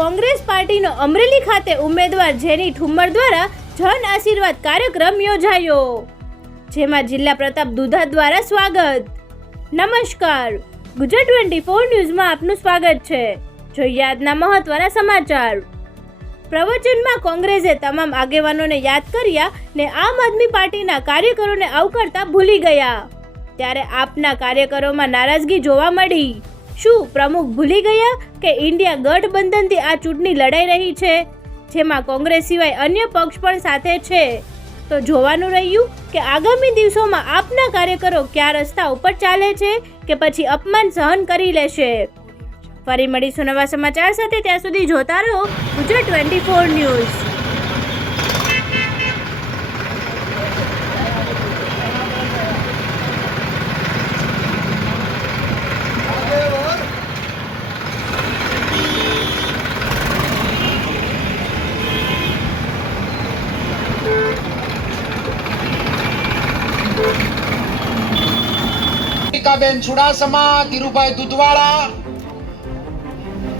કોંગ્રેસ પાર્ટીનો અમરેલી ખાતે ઉમેદવાર જેની ઠુમ્મર દ્વારા જન આશીર્વાદ કાર્યક્રમ યોજાયો. જેમાં જિલ્લા પ્રતાપ દુધા દ્વારા સ્વાગત. નમસ્કાર. ગુજરાત ટ્વેન્ટી ફોર ન્યૂઝમાં આપનું સ્વાગત છે. જોઈએ આજના મહત્વના સમાચાર. પ્રવચનમાં કોંગ્રેસે તમામ આગેવાનોને યાદ કર્યા ને આમ આદમી પાર્ટીના કાર્યકરોને આવકારતા ભૂલી ગયા. ત્યારે આપના કાર્યકરોમાં નારાજગી જોવા મળી. શું પ્રમુખ ભૂલી ગયા કે ઇન્ડિયા ગઠબંધનથી આ ચૂંટણી લડાઈ રહી છે? જેમાં કોંગ્રેસ સિવાય અન્ય પક્ષ પણ સાથે છે. તો જોવાનું રહ્યું કે આગામી દિવસોમાં આપના કાર્યકરો કયા રસ્તા ઉપર ચાલે છે કે પછી અપમાન સહન કરી લેશે? ફરી મળીશું નવા સમાચાર સાથે. ત્યાં સુધી જોતા રહો ગુજરાત ટ્વેન્ટી ફોર ન્યૂઝ. બેન ચુડાસમા, ધીરુભાઈ દુધવાળા.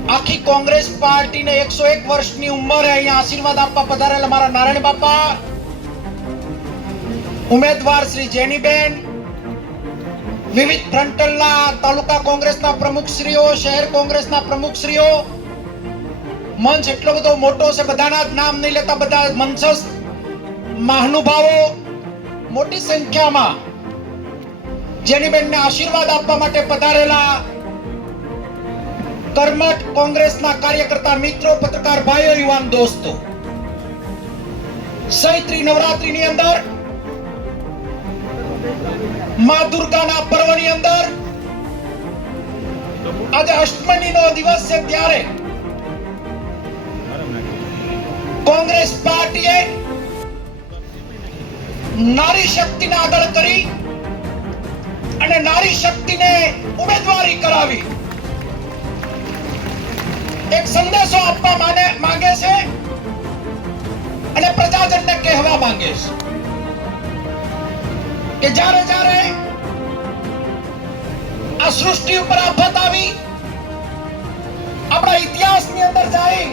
આખી કોંગ્રેસ પાર્ટીને એકસો એક વર્ષની ઉંમરે અહીંયા આશીર્વાદ આપવા પધારેલા મારા નારાયણ બાપા. ઉમેદવાર શ્રી જેનીબેન. વિવિધ ફ્રન્ટલના તાલુકા કોંગ્રેસના પ્રમુખશ્રીઓ શહેર કોંગ્રેસના પ્રમુખશ્રીઓ મંચ એટલો બધો મોટો છે, બધાના જ નામ નહીં લેતા, બધા મંચસ્થ મહાનુભાવો. મોટી સંખ્યામાં જેનીબેનને આશીર્વાદ આપવા માટે પધારેલા કર્મઠ કોંગ્રેસના કાર્યકર્તા, મિત્રો, પત્રકાર, ભાઈઓ, યુવાન દોસ્તો. ચૈત્રી નવરાત્રીની અંદર, મા દુર્ગાના પર્વની અંદર, આજે અષ્ટમીનો દિવસ છે ત્યારે કોંગ્રેસ પાર્ટીએ નારી શક્તિને આગળ કરી અને નારી શક્તિને ઉમેદવારી કરાવી. એક સંદેશો આપવા માને માંગે છે અને પ્રજાજનને કહેવા માંગે છે કે જ્યારે જ્યારે આ સૃષ્ટિ ઉપર આફત આવી, આપણા ઇતિહાસની અંદર જાય,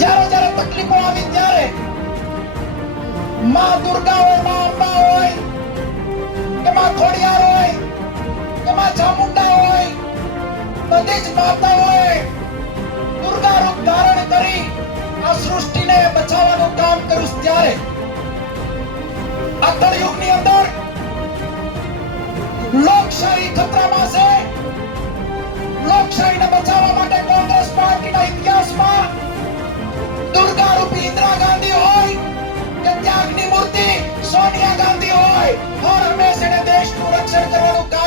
જ્યારે જ્યારે તકલીફો આવી, ત્યારે માં દુર્ગા હોય અંબા લોકશાહીને બચાવવા માટે કોંગ્રેસ પાર્ટીના ઇતિહાસમાં દુર્ગા ઇન્દિરા ગાંધી હોય કે ત્યાગની સોનિયા ગાંધી હોય, હર હંમેશ દેશનું રક્ષણ કરવાનું કામ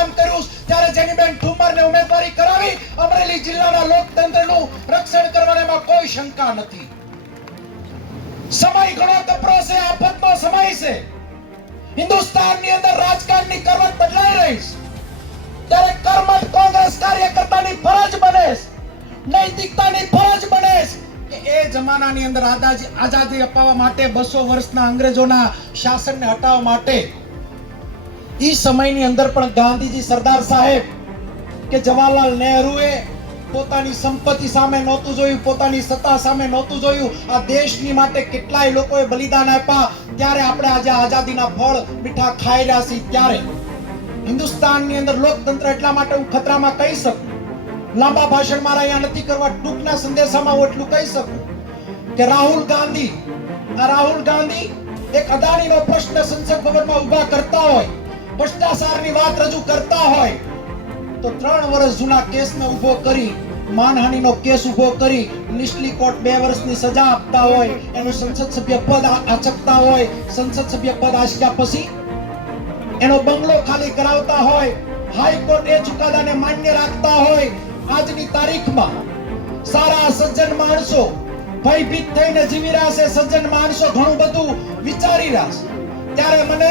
ત્યારે જેનીબેન ઠુમરને ઉમેદવારી કરાવી અમરેલી જિલ્લાના લોકતંત્રનું રક્ષણ કરવાનામાં કોઈ શંકા નથી. સમય ઘણો તપરો છે આફતનો સમય છે. હિન્દુસ્તાનની અંદર રાજકારણની કરવત બદલાઈ રહી છે. ત્યારે કર્મઠ કોંગ્રેસ કાર્યકર્તાની ફરજ બને નૈતિકતાની ફરજ બને કે એ જમાનાની અંદર આઝાદી આઝાદી અપાવવા માટે બસો વર્ષના અંગ્રેજોના શાસનને હટાવવા માટે ઈ સમયની અંદર પણ ગાંધીજી સરદાર સાહેબ કે જવાહરલાલ નહેરુએ પોતાની સંપત્તિ સામે નહોતું જોયું, પોતાની સત્તા સામે નહોતું જોયું. આ દેશની માટે કેટલાય લોકોએ બલિદાન આપ્યા. ત્યારે આપણે આજે આઝાદીના ફળ મીઠા રહ્યા છીએ ત્યારે. હિન્દુસ્તાનની અંદર લોકતંત્ર એટલા માટે હું ખતરામાં કહી શકું. લાંબા ભાષણ મારા અહીંયા નથી કરવા ટૂંકના સંદેશામાં હું એટલું કહી શકું કે રાહુલ ગાંધી, આ રાહુલ ગાંધી એક અદાણીનો પ્રશ્ન સંસદ ભવનમાં ઊભા કરતા હોય. ભ્રષ્ટાચારની વાત રજૂ કરતા હોય, તો ત્રણ વર્ષ જૂના કેસને ઊભો કરી, માનહાનિનો કેસ ઊભો કરી નિચલી કોર્ટ બે વર્ષની સજા આપતા હોય, એનું સંસદ સભ્ય પદ આચકતા હોય, સંસદ સભ્ય પદ આચક્યા પછી એનો બંગલો ખાલી કરાવતા હોય હાઈકોર્ટ એ ચુકાદાને માન્ય રાખતા હોય, આજની તારીખમાં સારા સજ્જન માણસો ભયભીત થઈને જીવી રહ્યા છે, સજ્જન માણસો ઘણું બધું વિચારી રહ્યા છે. ત્યારે મને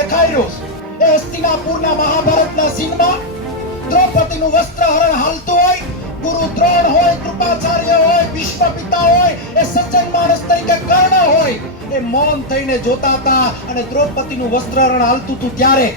દેખાઈ એ હસ્તિનાપુરના મહાભારતના સીનમાં દ્રૌપદીનું વસ્ત્રહરણ હાલતું હોય, ગુરુ દ્રોણ હોય, કૃપાચાર્ય હોય વિશ્વ પિતા હોય, એ સજ્જન માણસ તરીકે કર્ણ હોય, એ મૌન થઈને જોતા હતા અને દ્રૌપદીનું વસ્ત્રહરણ હાલતું હતું ત્યારે.